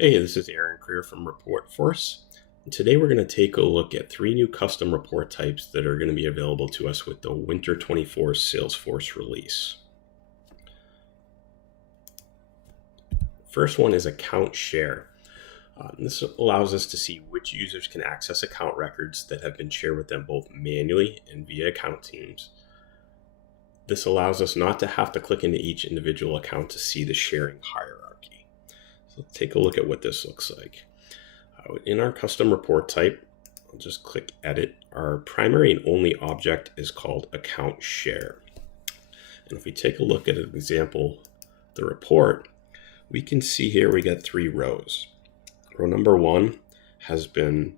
Hey, this is Aaron Creer from ReportForce. And today we're going to take a look at three new custom report types that are going to be available to us with the Winter 24 Salesforce release. First one is account share. This allows us to see which users can access account records that have been shared with them both manually and via account teams. This allows us not to have to click into each individual account to see the sharing hierarchy. So let's take a look at what this looks like. In our custom report type, I'll just click edit. Our primary and only object is called account share. And if we take a look at an example, the report, we can see here we got three rows. Row number one has been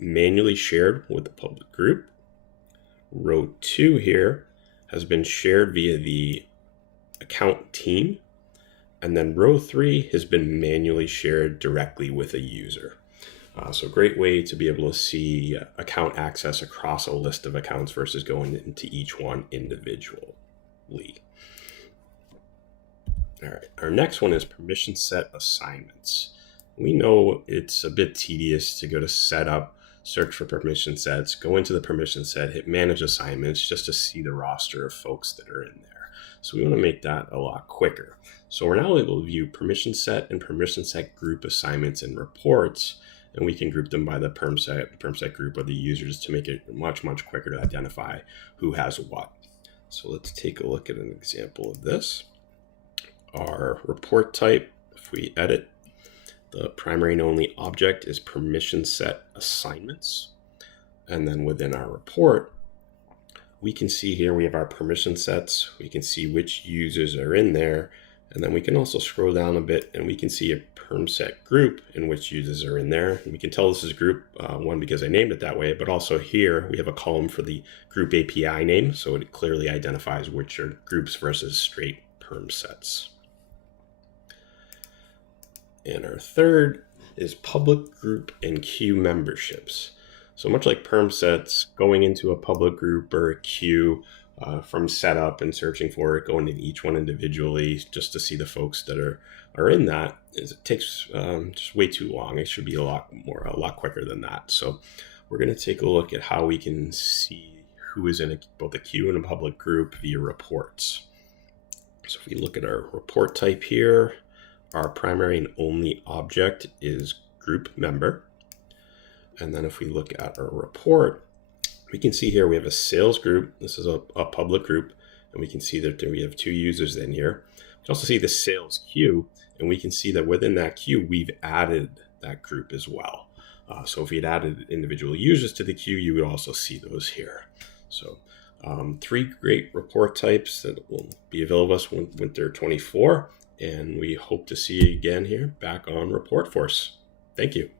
manually shared with the public group. Row two here has been shared via the account team. And then row three has been manually shared directly with a user. So a great way to be able to see account access across a list of accounts versus going into each one individually. All right, our next one is permission set assignments. We know it's a bit tedious to go to setup, search for permission sets, go into the permission set, hit manage assignments just to see the roster of folks that are in there. So we want to make that a lot quicker. So we're now able to view permission set and permission set group assignments and reports, and we can group them by the perm set group of the users to make it much quicker to identify who has what. So let's take a look at an example of this. Our report type, if we edit, the primary and only object is permission set assignments. And then within our report, we can see here we have our permission sets. We can see which users are in there. And then we can also scroll down a bit and we can see a perm set group in which users are in there. And we can tell this is group one because I named it that way, but also here we have a column for the group API name. So it clearly identifies which are groups versus straight perm sets. And our third is public group and queue memberships. So much like perm sets, going into a public group or a queue from setup and searching for it, going in each one individually just to see the folks that are in that, it takes just way too long. It should be a lot quicker than that. So we're going to take a look at how we can see who is in both a queue and a public group via reports. So if we look at our report type here, our primary and only object is group member. And then if we look at our report, we can see here we have a sales group. This is a public group, and we can see that we have two users in here. We can also see the sales queue, and we can see that within that queue, we've added that group as well. So if we had added individual users to the queue, you would also see those here. So three great report types that will be available to us Winter 24. And we hope to see you again here back on ReportForce. Thank you.